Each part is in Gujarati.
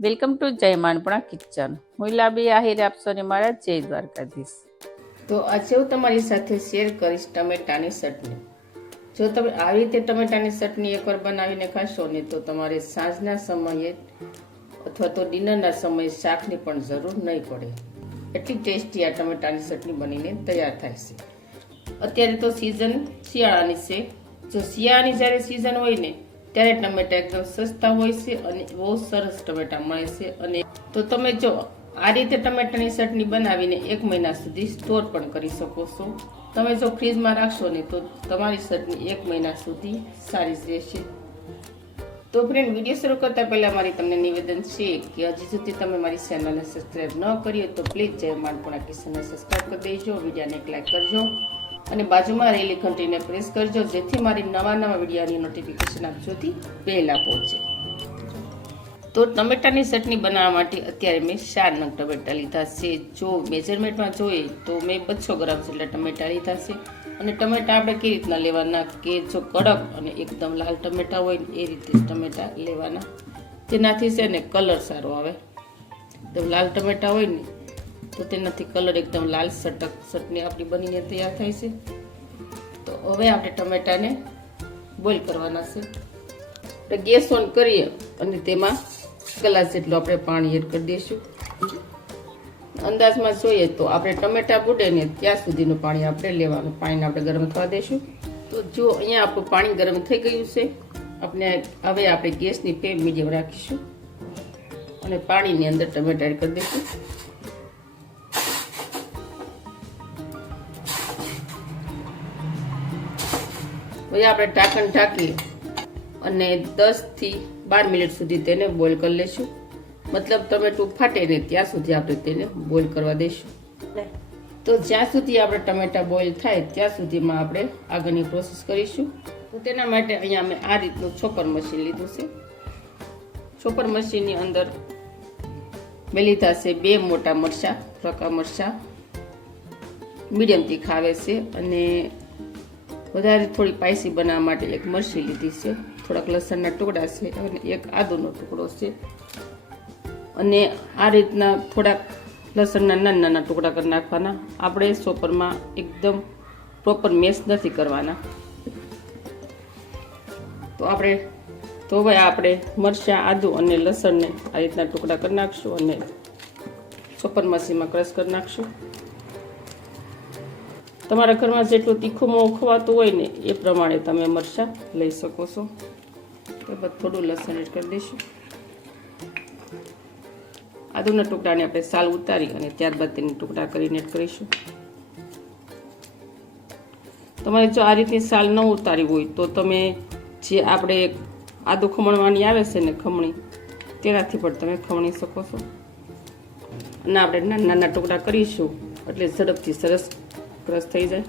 વેલકમ ટુ જય માનપણા કિચન. હું લાબી આહિર આપશો ને મારા જય દ્વારકાધીશ. તો આજે હું તમારી સાથે શેર કરીશ ટમેટાની ચટણી. જો તમે આવી રીતે ટમેટાની ચટણી એકવાર બનાવીને ખાશો ને તો તમારે સાંજના સમયે અથવા તો ડિનરના સમયે શાકની પણ જરૂર નહીં પડે. એટલી ટેસ્ટી આ ટમેટાની ચટણી બનીને તૈયાર થાય છે. અત્યારે તો સિઝન શિયાળાની છે. જો શિયાળાની જ્યારે સિઝન હોય ને ત્યારે ટમેટા એકદમ સસ્તા હોય છે અને બહુ સરસ ટમેટા મળે છે. અને તો તમે જો આ રીતે ટમેટાની ચટણી બનાવીને એક મહિના સુધી સ્ટોર પણ કરી શકો છો. તમે જો ફ્રીજમાં રાખશો ને તો તમારી ચટણી એક મહિના સુધી સારી રહેશે. તો ફ્રેન્ડ વીડિયો શરૂ કરતા પહેલાં મારી તમને નિવેદન છે કે હજી સુધી તમે મારી ચેનલને સબસ્ક્રાઈબ ન કરી તો પ્લીઝ જય માનપુણા કિશનને સબસ્ક્રાઈબ કરી દેજો. વિડીયોને એક લાઈક કરજો. અને બાજુમાં રહેલી ઘંટીને પ્રેસ કરજો, જેથી મારી નવા નવા વિડીયોની નોટિફિકેશન આપ સુધી પહેલાં પહોંચે. તો ટમેટાની ચટણી બનાવવા માટે અત્યારે મેં ચાર નંગ ટમેટા લીધા છે. જો મેજરમેન્ટમાં જોઈએ તો મેં બસો ગ્રામ જેટલા ટમેટા લીધા છે. અને ટમેટા આપણે કેવી રીતના લેવાના કે જો કડક અને એકદમ લાલ ટમેટા હોય એ રીતે ટમેટા લેવાના. તેનાથી છે ને કલર સારો આવે. એકદમ લાલ ટમેટા હોય ને તો તેનાથી કલર એકદમ લાલ સટક ચટણી આપણી બનીને તૈયાર થાય છે. તો હવે આપણે ટમેટાને બોઇલ કરવાના છે. આપણે ગેસ ઓન કરીએ અને તેમાં ગ્લાસ જેટલું આપણે પાણી એડ કરી દઈશું. અંદાજમાં જોઈએ તો આપણે ટમેટા બુડે ને ત્યાં સુધીનું પાણી આપણે લેવાનું, પાણીને આપણે ગરમ થવા દઈશું. તો જો અહીંયા આપણું પાણી ગરમ થઈ ગયું છે, આપણે હવે આપણે ગેસની ફ્લેમ મીડિયમ રાખીશું અને પાણીની અંદર ટમેટા એડ કરી દઈશું. પછી આપણે ઢાંકણ ઢાંકી અને દસથી બાર મિનિટ સુધી તેને બોઇલ કરી લઈશું. મતલબ ટમેટું ફાટે ને ત્યાં સુધી આપણે તેને બોઇલ કરવા દઈશું. તો જ્યાં સુધી આપણે ટમેટા બોઇલ થાય ત્યાં સુધીમાં આપણે આગળની પ્રોસેસ કરીશું. તો તેના માટે અહીંયા અમે આ રીતનું છોપર મશીન લીધું છે. છોપર મશીનની અંદર મેં લીધા છે બે મોટા મરચાં ફ્રકા મરચાં મીડિયમ તીખા આવે છે અને વધારે થોડી પાયસી બનાવવા માટે એક મરચી લીધી છે. થોડાક લસણના ટુકડા છે અને એક આદુનો ટુકડો છે. અને આ રીતના થોડાક લસણના નાના નાના ટુકડા કરી નાખવાના. આપણે સોપરમાં એકદમ પ્રોપર મેશ નથી કરવાના. તો આપણે, તો હવે આપણે મરચાં, આદુ અને લસણને આ રીતના ટુકડા કરી નાખશું અને સોપર મસીમાં ક્રશ કરી નાખશું. તમારા ઘરમાં જેટલું તીખું મોં ખવાતું હોય ને, એ પ્રમાણે તમે મરચાં લઈ શકો છો. ત્યારબાદ થોડું લસણ એડ કરી દઈશું. આદુના ટુકડાને આપણે સાલ ઉતારી અને ત્યારબાદ તેને ટુકડા કરીને એડ કરીશું. તમારે જો આ રીતની સાલ ન ઉતારી હોય, તો તમે જે આપણે આદુ ખમણવાની આવે છે ને ખમણી, તેનાથી પણ તમે ખમણી શકો છો. અને આપણે નાના નાના ટુકડા કરીશું, એટલે ઝડપથી સરસ ક્રશ થઈ જાય.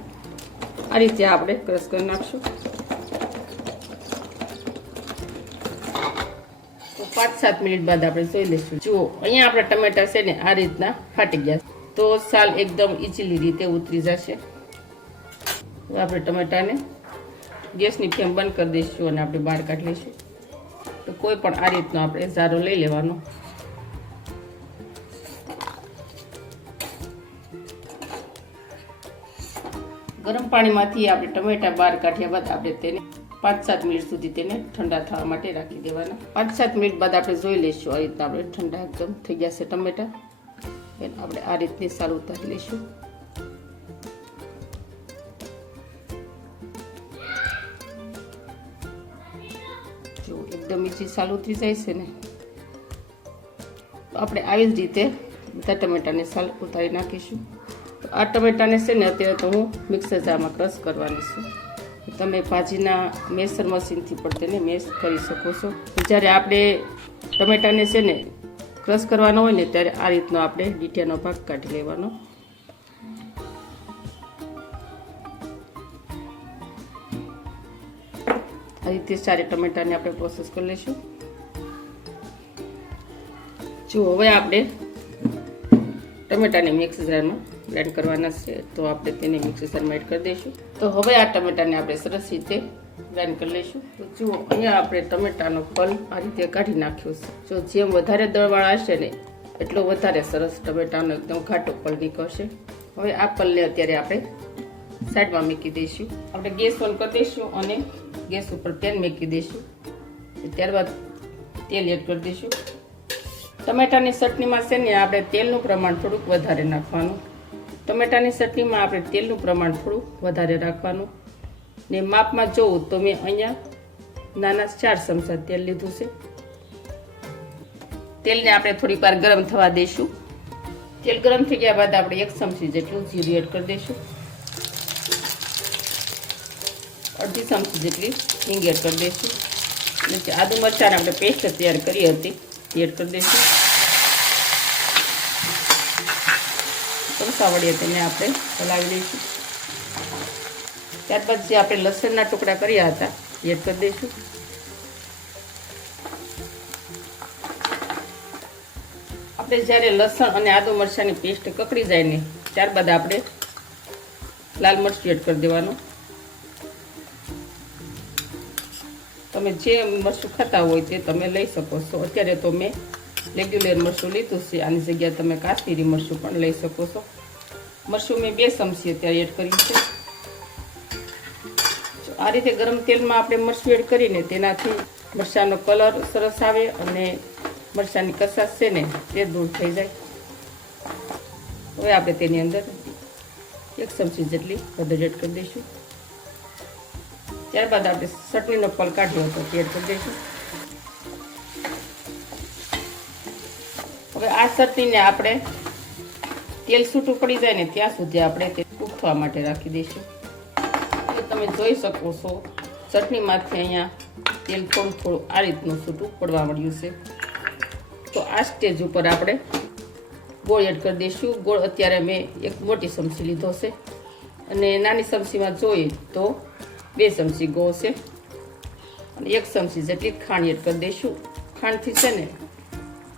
આ રીતે આપણે ક્રશ કરી નાખશું. પાંચ સાત મિનિટ બાદ આપણે જોઈ લઈશું. જુઓ, અહીંયા આપણા ટમેટા છે ને આ રીતના ફાટી ગયા તો સાલ એકદમ ઇઝીલી રીતે ઉતરી જશે. આપણે ટમેટાને ગેસની ફ્લેમ બંધ કરી દઈશું અને આપણે બહાર કાઢી લઈશું. તો કોઈ પણ આ રીતનો આપણે ઝારો લઈ લેવાનો. ગરમ પાણીમાંથી આપણે ટમેટા બહાર કાઢ્યા બાદ આપણે તેને પાંચ સાત મિનિટ સુધી તેને ઠંડા થવા માટે રાખી દેવાના. પાંચ સાત મિનિટ બાદ આપણે જોઈ લઈશું આ રીતના આપણે ઠંડા એકદમ થઈ ગયા છે ટમેટા. એને આપણે આ રીતની સારું ઉતારી લઈશું. જો એકદમ ઈજી સારું ઉતરી જાય છે ને. આપણે આવી જ રીતે બધા ટમેટાને સાલ ઉતારી નાખીશું. આ ટમેટાને છે ને અત્યારે તો હું મિક્સર જારમાં ક્રશ કરવાની છું. તમે ભાજીના મેસર મશીનથી પણ તેને મેસ કરી શકો છો. જ્યારે આપણે ટમેટાને છે ને ક્રશ કરવાનો હોય ને ત્યારે આ રીતનો આપણે ડીઠિયાનો ભાગ કાઢી લેવાનો. આ રીતે સારી ટમેટાને આપણે પ્રોસેસ કરી લઈશું. જો હવે આપણે ટમેટાને મિક્સ જારમાં બ્લેન્ડ કરવાના છે, તો આપણે તેને મિક્સરમાં એડ કરી દઈશું. તો હવે આ ટમેટાને આપણે સરસ રીતે બ્લેન્ડ કરી લઈશું. તો જુઓ, અહીંયા આપણે ટમેટાનો પલ આ રીતે કાઢી નાખ્યો છે. જો જેમ વધારે દળવાળા હશે ને, એટલો વધારે સરસ ટમેટાનો એકદમ ઘાટો પલ નીકળશે. હવે આ પલને અત્યારે આપણે સાઈડમાં મૂકી દઈશું. આપણે ગેસ ઓન કરી દઈશું અને ગેસ ઉપર તેલ મૂકી દઈશું. ત્યારબાદ તેલ એડ કરી દઈશું. ટમેટાની ચટણીમાં છે ને, આપણે તેલનું પ્રમાણ થોડુંક વધારે નાખવાનું. ટમેટાની ચટણીમાં આપણે તેલનું પ્રમાણ થોડું વધારે રાખવાનું. ને માપમાં જોઉં તો મેં અહીંયા નાના ચાર ચમચા તેલ લીધું છે. તેલને આપણે થોડીક વાર ગરમ થવા દઈશું તેલ ગરમ થઈ ગયા બાદ આપણે એક ચમચી જેટલું જીરું એડ કરી દઈશું અડધી ચમચી જેટલી હિંગ એડ કરી દઈશું અને આદુ મરચાંની આપણે પેસ્ટ તૈયાર કરી હતી એડ કરી દઈશું ચમચા આવડીએ તેને આપણે હલાવી દઈશું. ત્યારબાદ જે આપણે લસણના ટુકડા કર્યા હતા, એ કરી દઈશું. આપણે જ્યારે લસણ અને આદુ મરચાંની પેસ્ટ કકડી જાય ને, ત્યારબાદ આપણે લાલ મરચું એડ કરી દેવાનું. તમે જે મરચું ખાતા હોય તે તમે લઈ શકો છો. અત્યારે તો મેં રેગ્યુલર મરચું લીધું છે. આની જગ્યાએ તમે કાશ્મીરી મરચું પણ લઈ શકો છો. મરચું મેં બે ચમચી અત્યારે એડ કર્યું છે. આ રીતે ગરમ તેલમાં આપણે મરચું એડ કરીને તેનાથી મરચાંનો કલર સરસ આવે અને મરચાંની કસાશ છે ને તે દૂર થઈ જાય. હવે આપણે તેની અંદર એક ચમચી જેટલી હળદર એડ કરી દઈશું. ત્યારબાદ આપણે ચટણીનો પલ કાઢ્યો હતો તે એડ કરી દઈશું. હવે આ ચટણીને આપણે તેલ છૂટું પડી જાય ને ત્યાં સુધી આપણે તે ઉઠવા માટે રાખી દઈશું. તો તમે જોઈ શકો છો, ચટણીમાંથી અહીંયા તેલ થોડું થોડું આ રીતનું છૂટું પડવા મળ્યું છે. તો આ સ્ટેજ ઉપર આપણે ગોળ એડ કરી દઈશું. ગોળ અત્યારે મેં એક મોટી ચમચી લીધો છે. અને નાની ચમચીમાં જોઈએ તો બે ચમચી ગોળ છે. અને એક ચમચી જેટલી ખાંડ એડ કરી દઈશું. ખાંડથી છે ને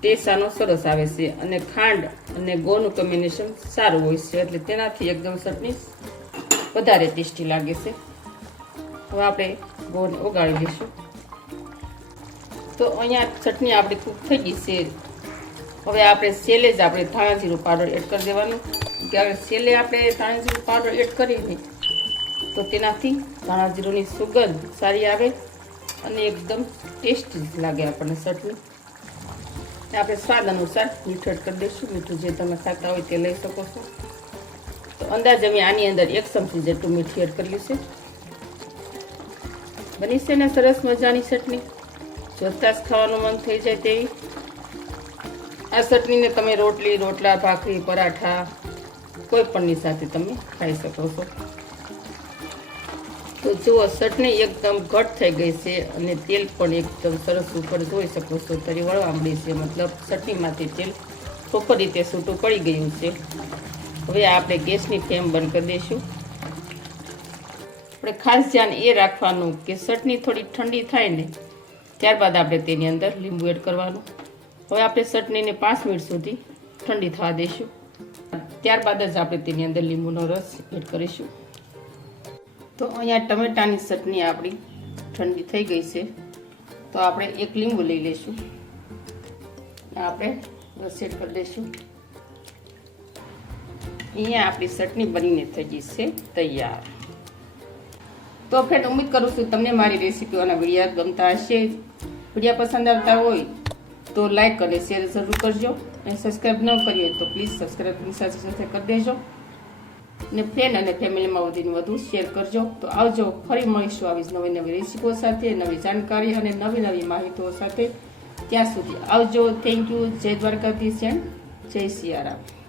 ટેસ્ટ આનો સરસ આવે છે અને ખાંડ અને ગોનું કોમ્બિનેશન સારું હોય છે. એટલે તેનાથી એકદમ ચટણી વધારે ટેસ્ટી લાગે છે. હવે આપણે ગોળને ઓગાળી દઈશું તો અહીંયા ચટણી આપણી કૂક થઈ ગઈ છે. હવે આપણે સેલે જ આપણે ધાણા જીરું પાવડર એડ કરી દેવાનું. કે હવે સેલે આપણે ધાણા જીરું પાવડર એડ કરીને તો તેનાથી ધાણા જીરુંની સુગંધ સારી આવે અને એકદમ ટેસ્ટી લાગે આપણને ચટણી. આપણે સ્વાદ અનુસાર મીઠું કરી દઈશું. મીઠું જે તમે ખાતા હોય તે લઈ શકો છો. તો અંદાજે અમે આની અંદર એક ચમચી જેટલું મીઠું એડ કર્યું છે બની છે ને સરસ મજાની ચટણી. જોતા જ ખાવાનું મન થઈ જાય તેવી. આ ચટણીને તમે રોટલી, રોટલા, ભાખરી, પરાઠા, કોઈ પણની સાથે તમે ખાઈ શકો છો. તો જુઓ, ચટણી એકદમ ઘટ થઈ ગઈ છે અને તેલ પણ એકદમ સરસ ઉપર જોઈ શકો છો, તરી વળવા મળી છે. મતલબ ચટણીમાંથી તેલ પ્રોપર રીતે છૂટું પડી ગયું છે. હવે આપણે ગેસની ફ્લેમ બંધ કરી દઈશું. આપણે ખાસ ધ્યાન એ રાખવાનું કે ચટણી થોડી ઠંડી થાય ને, ત્યારબાદ આપણે તેની અંદર લીંબુ એડ કરવાનું. હવે આપણે ચટણીને પાંચ મિનિટ સુધી ઠંડી થવા દઈશું. ત્યારબાદ જ આપણે તેની અંદર લીંબુનો રસ એડ કરીશું. તો અહીંયા ટમેટાની ચટણી આપણી ઠંડી થઈ ગઈ છે. તો આપણે એક લીંબુ લઈ લઈશું. આપણે રસેડ કરી દઈશું. અહીંયા આપણી ચટણી બનીને થઈ ગઈ છે તૈયાર. તો ફ્રેન્ડ ઉમ્મીદ કરું છું તમને મારી રેસીપીઓ અને વિડીયા ગમતા હશે. વિડીયા પસંદ આવતા હોય તો લાઈક અને શેર જરૂર કરજો. અને સબસ્ક્રાઈબ ન કરી હોય તો પ્લીઝ સબસ્ક્રાઈબની સાથે સાથે કરી દેજો. ને ફ્રેન્ડ અને ફેમિલીમાં વધીને વધુ શેર કરજો. તો આવજો, ફરી મળીશું આવી જ નવી નવી રેસીપો સાથે, નવી જાણકારી અને નવી નવી માહિતીઓ સાથે. ત્યાં સુધી આવજો. થેન્ક યુ જય દ્વારકાધીશ એન્ડ જય સિયારામ.